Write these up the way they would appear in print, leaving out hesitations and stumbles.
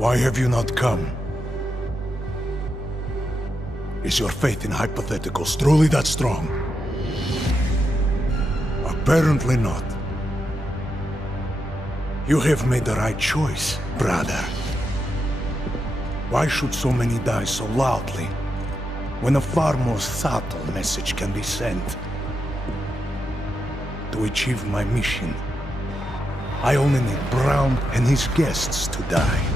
Why have you not come? Is your faith in hypotheticals truly that strong? Apparently not. You have made the right choice, brother. Why should so many die so loudly, when a far more subtle message can be sent? To achieve my mission, I only need Brown and his guests to die.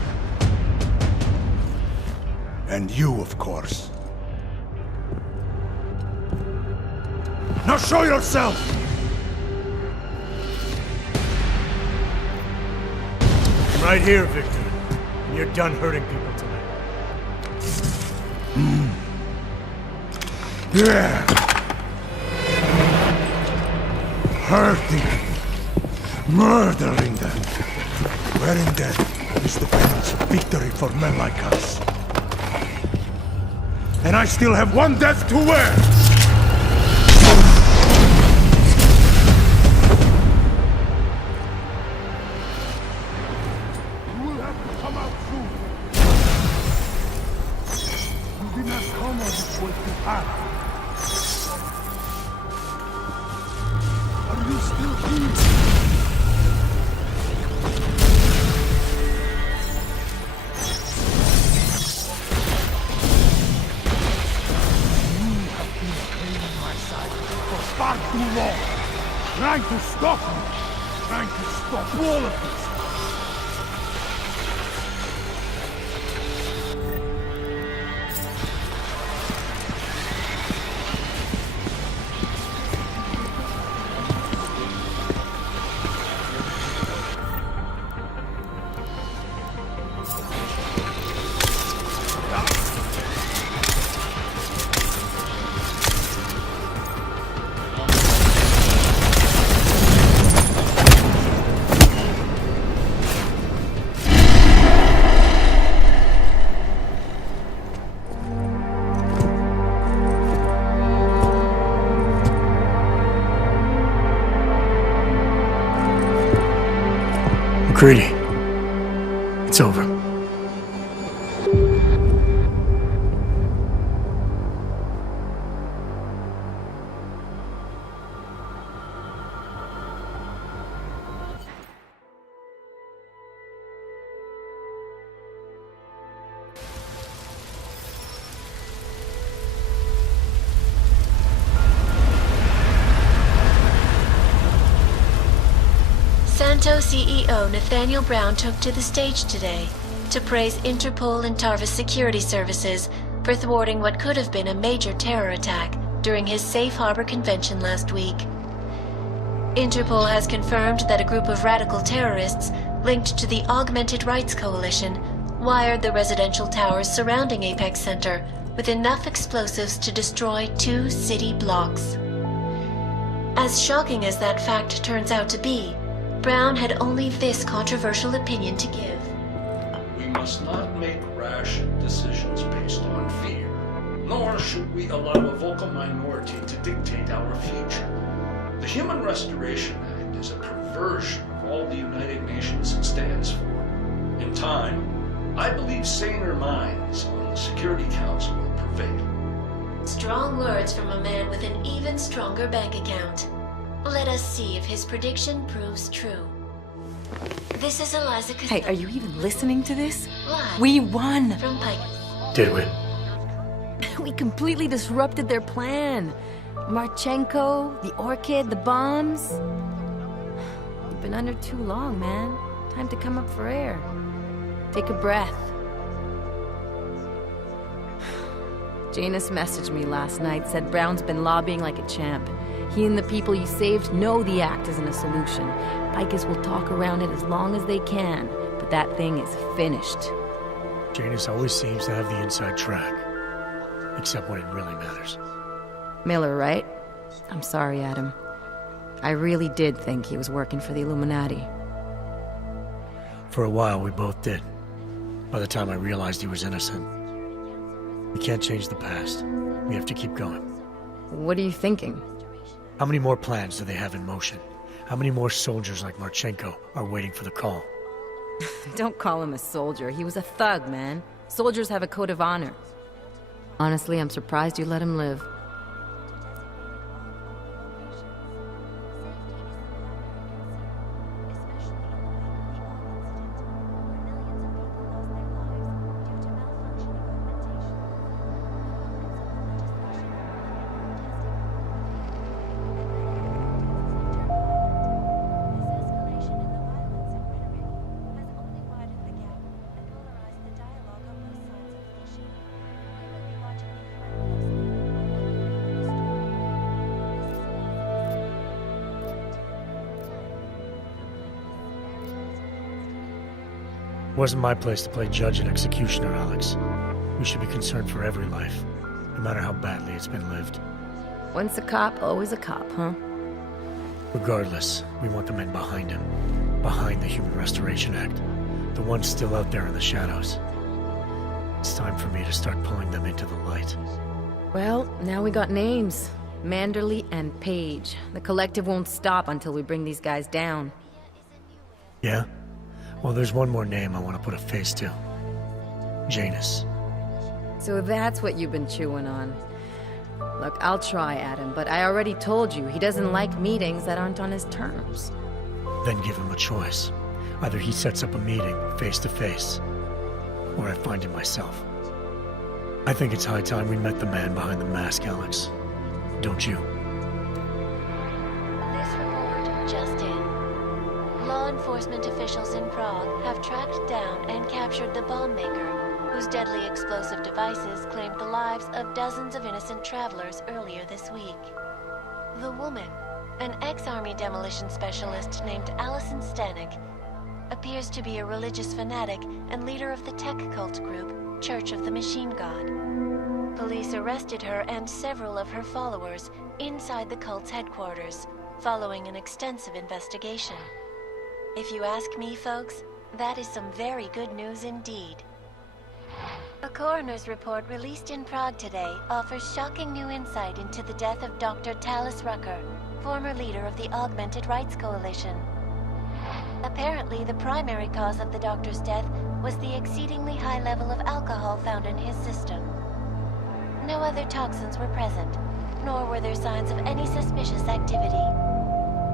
And you, of course. Now show yourself! I'm right here, Victor. And you're done hurting people tonight. Yeah. Hurting them. Murdering them. Wearing death is the penance of victory for men like us. And I still have one death to wear! You will have to come out soon. You did not come on this way to act. Are you still here? Far too long. Trying to stop me. Trying to stop all of this. Greedy. It's over. Santo CEO Nathaniel Brown took to the stage today to praise Interpol and Tarvis security services for thwarting what could have been a major terror attack during his Safe Harbor convention last week. Interpol has confirmed that a group of radical terrorists linked to the Augmented Rights Coalition wired the residential towers surrounding Apex Center with enough explosives to destroy 2 city blocks. As shocking as that fact turns out to be, Brown had only this controversial opinion to give. We must not make rash decisions based on fear, nor should we allow a vocal minority to dictate our future. The Human Restoration Act is a perversion of all the United Nations stands for. In time, I believe saner minds on the Security Council will prevail. Strong words from a man with an even stronger bank account. Let us see if his prediction proves true. This is Eliza Costello. Hey, are you even listening to this? Live We won! from Pike. Did we? We completely disrupted their plan. Marchenko, the Orchid, the bombs. You've been under too long, man. Time to come up for air. Take a breath. Janus messaged me last night, said Brown's been lobbying like a champ. He and the people you saved know the act isn't a solution. Bikers will talk around it as long as they can, but that thing is finished. Janus always seems to have the inside track. Except when it really matters. Miller, right? I'm sorry, Adam. I really did think he was working for the Illuminati. For a while, we both did. By the time I realized he was innocent. We can't change the past. We have to keep going. What are you thinking? How many more plans do they have in motion? How many more soldiers like Marchenko are waiting for the call? Don't call him a soldier. He was a thug, man. Soldiers have a code of honor. Honestly, I'm surprised you let him live. It wasn't my place to play judge and executioner, Alex. We should be concerned for every life, no matter how badly it's been lived. Once a cop, always a cop, huh? Regardless, we want the men behind him. Behind the Human Restoration Act. The ones still out there in the shadows. It's time for me to start pulling them into the light. Well, now we got names. Manderley and Page. The collective won't stop until we bring these guys down. Yeah? Well, there's one more name I want to put a face to. Janus. So that's what you've been chewing on. Look, I'll try, Adam, but I already told you he doesn't like meetings that aren't on his terms. Then give him a choice. Either he sets up a meeting, face to face, or I find him myself. I think it's high time we met the man behind the mask, Alex. Don't you? This report just in. Law enforcement officials in Prague have tracked down and captured the bomb maker, whose deadly explosive devices claimed the lives of dozens of innocent travelers earlier this week. The woman, an ex-army demolition specialist named Alison Stanek, appears to be a religious fanatic and leader of the tech cult group, Church of the Machine God. Police arrested her and several of her followers inside the cult's headquarters, following an extensive investigation. If you ask me, folks, that is some very good news indeed. A coroner's report released in Prague today offers shocking new insight into the death of Dr. Talis Rucker, former leader of the Augmented Rights Coalition. Apparently, the primary cause of the doctor's death was the exceedingly high level of alcohol found in his system. No other toxins were present, nor were there signs of any suspicious activity.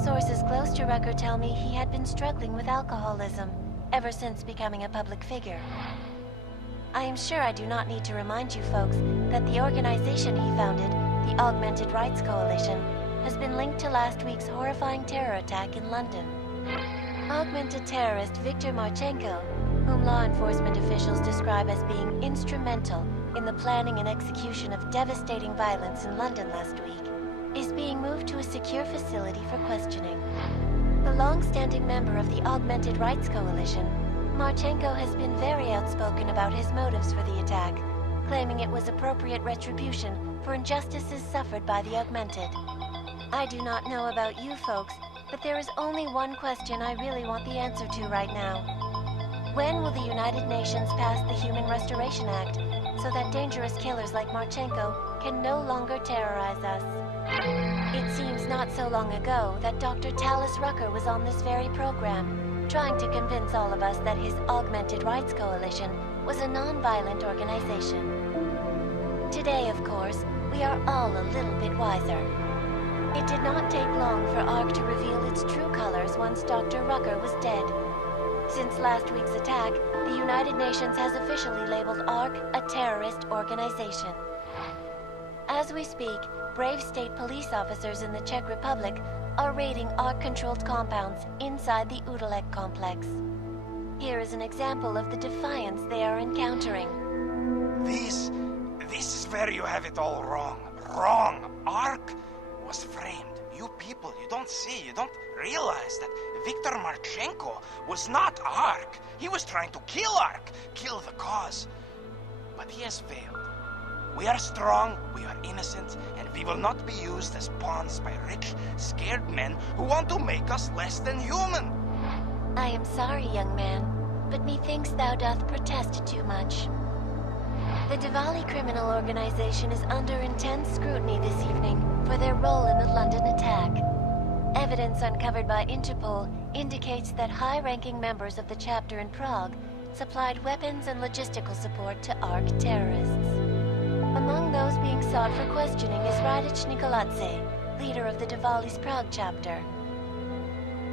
Sources close to Rucker tell me he had been struggling with alcoholism ever since becoming a public figure. I am sure I do not need to remind you folks that the organization he founded, the Augmented Rights Coalition, has been linked to last week's horrifying terror attack in London. Augmented terrorist Viktor Marchenko, whom law enforcement officials describe as being instrumental in the planning and execution of devastating violence in London last week, is being moved to a secure facility for questioning. The long-standing member of the Augmented Rights Coalition, Marchenko has been very outspoken about his motives for the attack, claiming it was appropriate retribution for injustices suffered by the Augmented. I do not know about you folks, but there is only one question I really want the answer to right now. When will the United Nations pass the Human Restoration Act so that dangerous killers like Marchenko can no longer terrorize us? It seems not so long ago that Dr. Talis Rucker was on this very program, trying to convince all of us that his Augmented Rights Coalition was a non-violent organization. Today, of course, we are all a little bit wiser. It did not take long for ARC to reveal its true colors once Dr. Rucker was dead. Since last week's attack, the United Nations has officially labeled ARC a terrorist organization. As we speak, brave state police officers in the Czech Republic are raiding ARC-controlled compounds inside the Udalek complex. Here is an example of the defiance they are encountering. This is where you have it all wrong. Wrong! ARC was framed. You people, you don't see, you don't realize that Viktor Marchenko was not ARC. He was trying to kill ARC, kill the cause. But he has failed. We are strong, we are innocent, and we will not be used as pawns by rich, scared men who want to make us less than human. I am sorry, young man, but methinks thou doth protest too much. The Diwali criminal organization is under intense scrutiny this evening for their role in the London attack. Evidence uncovered by Interpol indicates that high-ranking members of the chapter in Prague supplied weapons and logistical support to ARC terrorists. Among those being sought for questioning is Radich Nikoladze, leader of the Diwali's Prague chapter.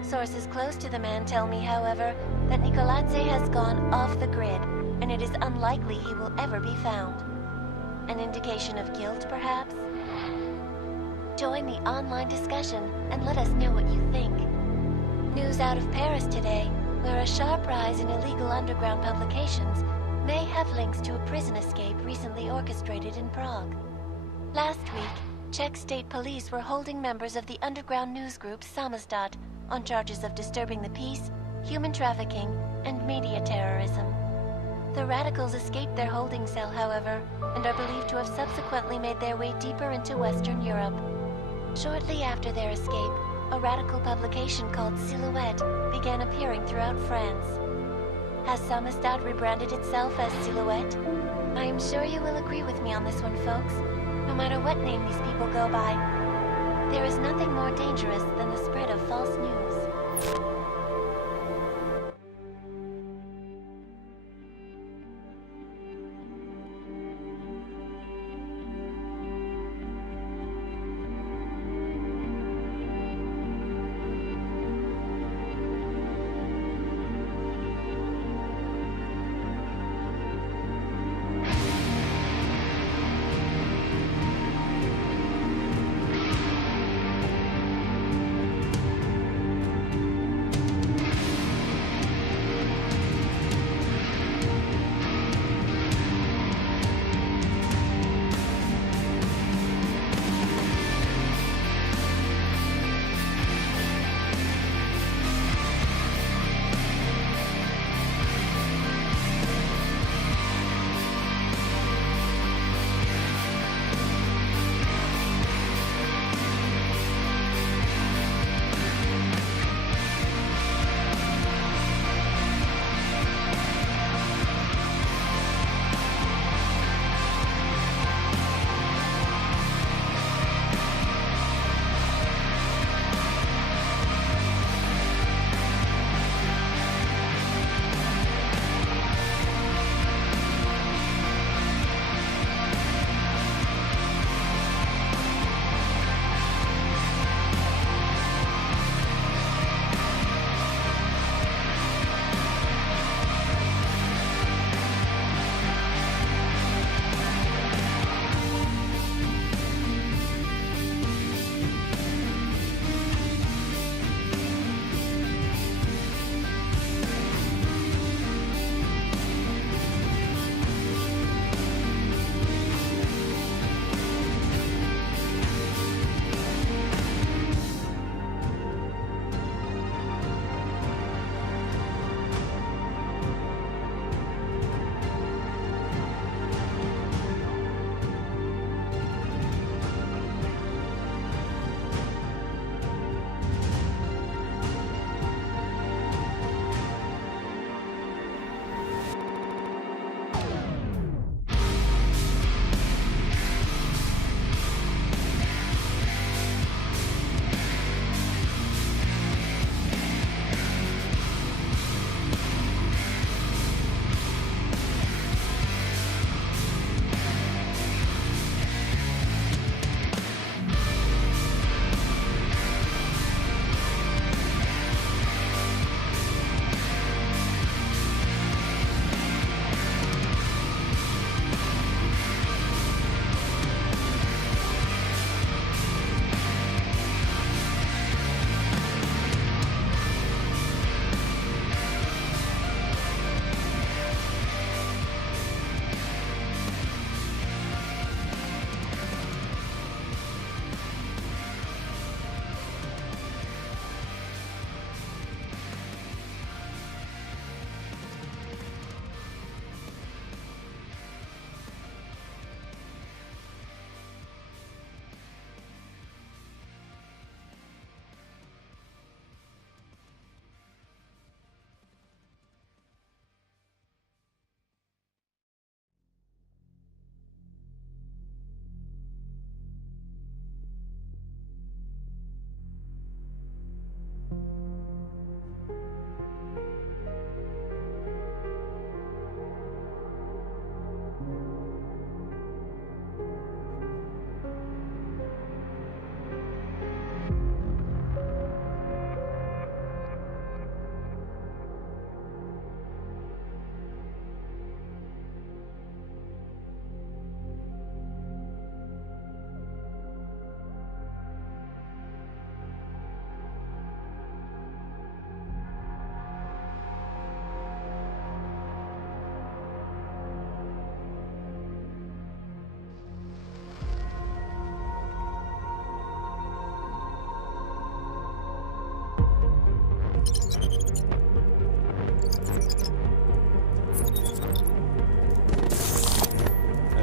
Sources close to the man tell me, however, that Nikoladze has gone off the grid, and it is unlikely he will ever be found. An indication of guilt, perhaps? Join the online discussion and let us know what you think. News out of Paris today, where a sharp rise in illegal underground publications may have links to a prison escape recently orchestrated in Prague. Last week, Czech state police were holding members of the underground news group Samizdat on charges of disturbing the peace, human trafficking, and media terrorism. The radicals escaped their holding cell, however, and are believed to have subsequently made their way deeper into Western Europe. Shortly after their escape, a radical publication called Silhouette began appearing throughout France. Has Samizdat rebranded itself as Silhouette? I am sure you will agree with me on this one, folks. No matter what name these people go by, there is nothing more dangerous than the spread of false news.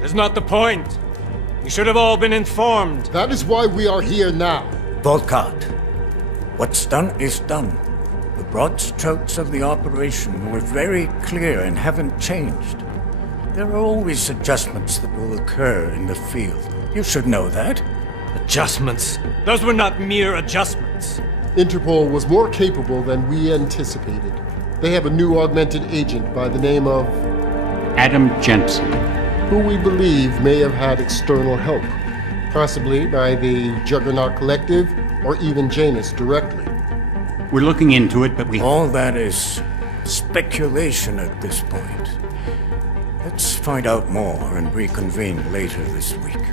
is not the point. You should have all been informed. That is why we are here now. Volkart, what's done is done. The broad strokes of the operation were very clear and haven't changed. There are always adjustments that will occur in the field. You should know that. Adjustments? Those were not mere adjustments. Interpol was more capable than we anticipated. They have a new augmented agent by the name of Adam Jensen, who we believe may have had external help, possibly by the Juggernaut Collective or even Janus directly. we're looking into it, but we... All that is speculation at this point. Let's find out more and reconvene later this week.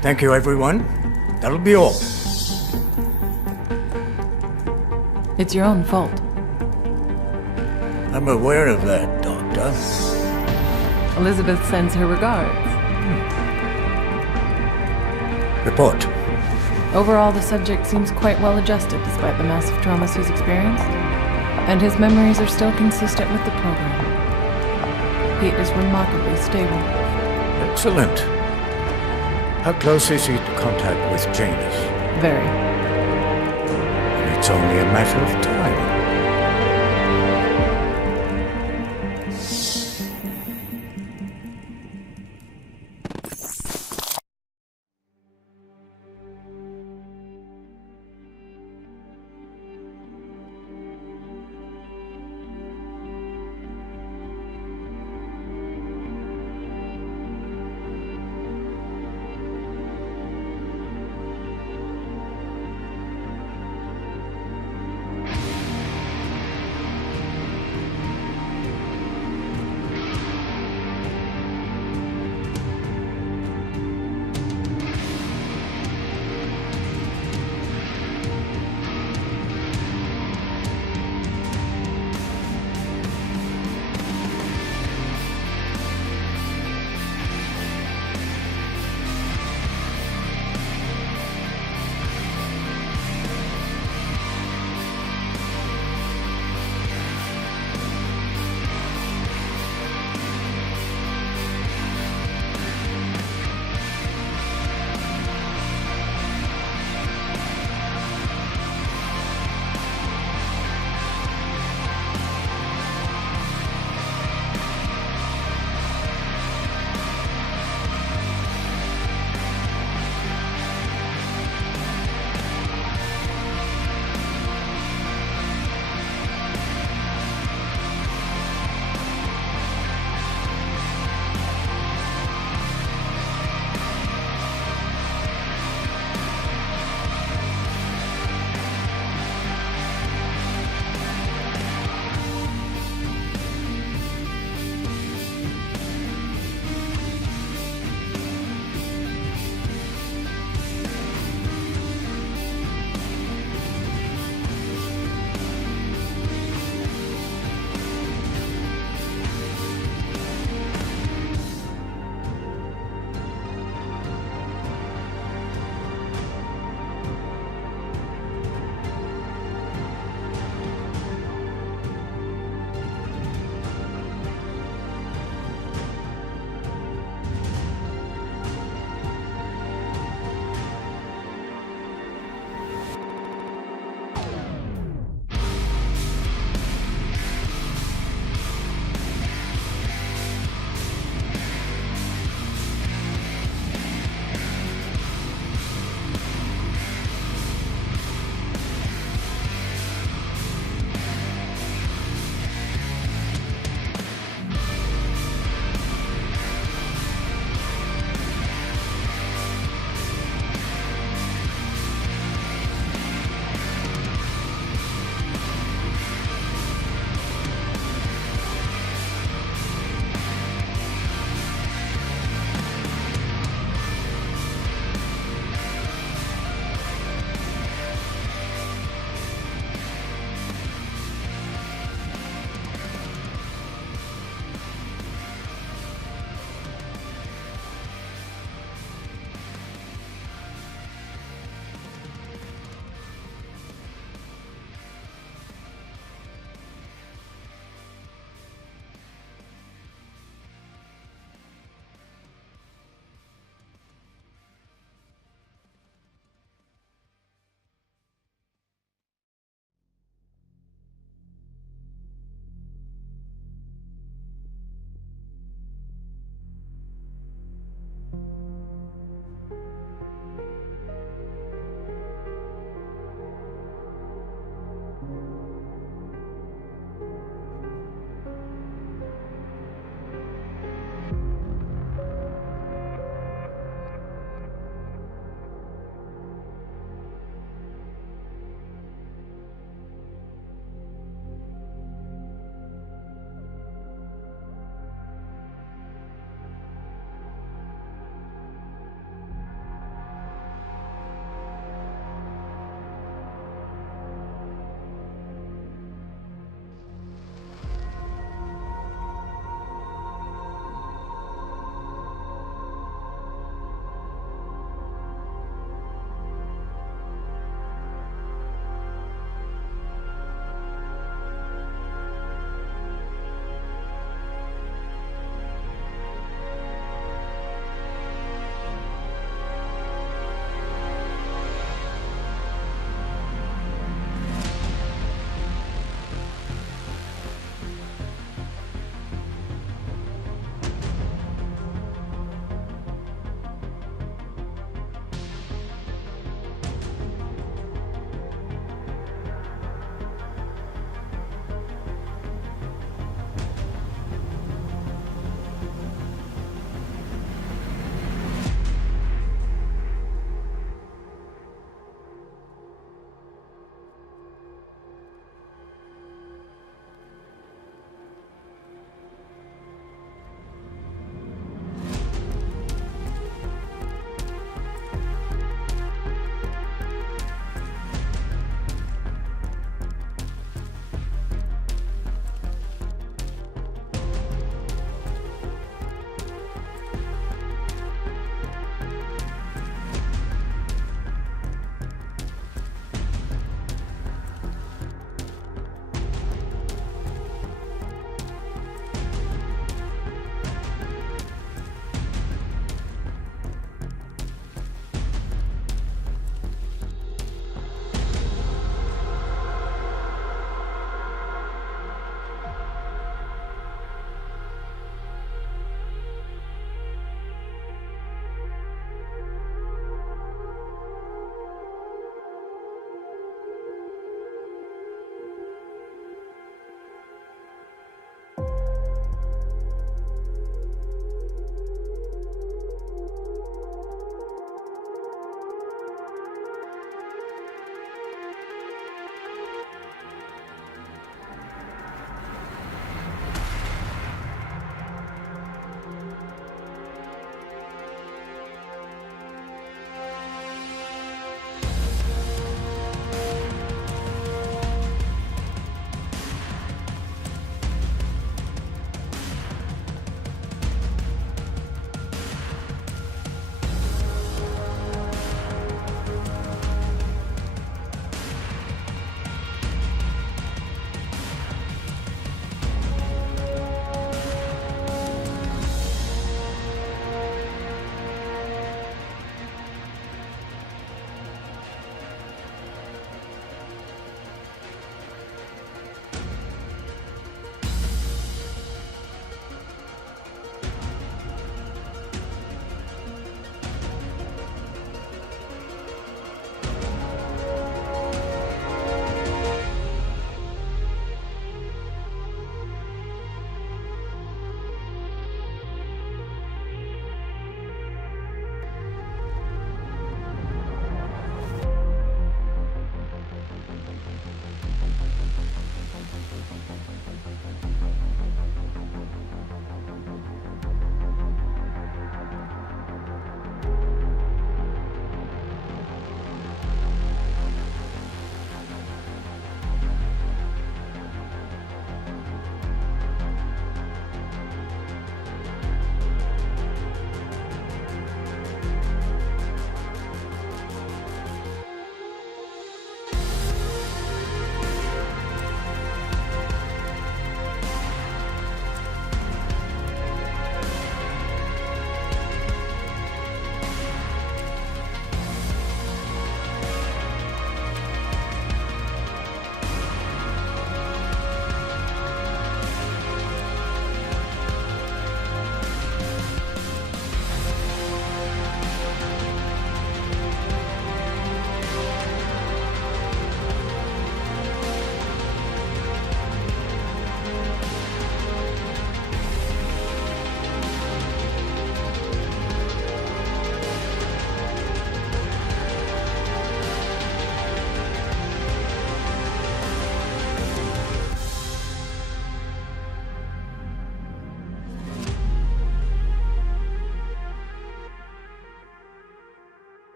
Thank you, everyone. That'll be all. It's your own fault. I'm aware of that, Doctor. Elizabeth sends her regards. Report. Overall, the subject seems quite well adjusted despite the massive traumas he's experienced, and his memories are still consistent with the program. He is remarkably stable. Excellent. How close is he to contact with Janus? Very. It's only a matter of time.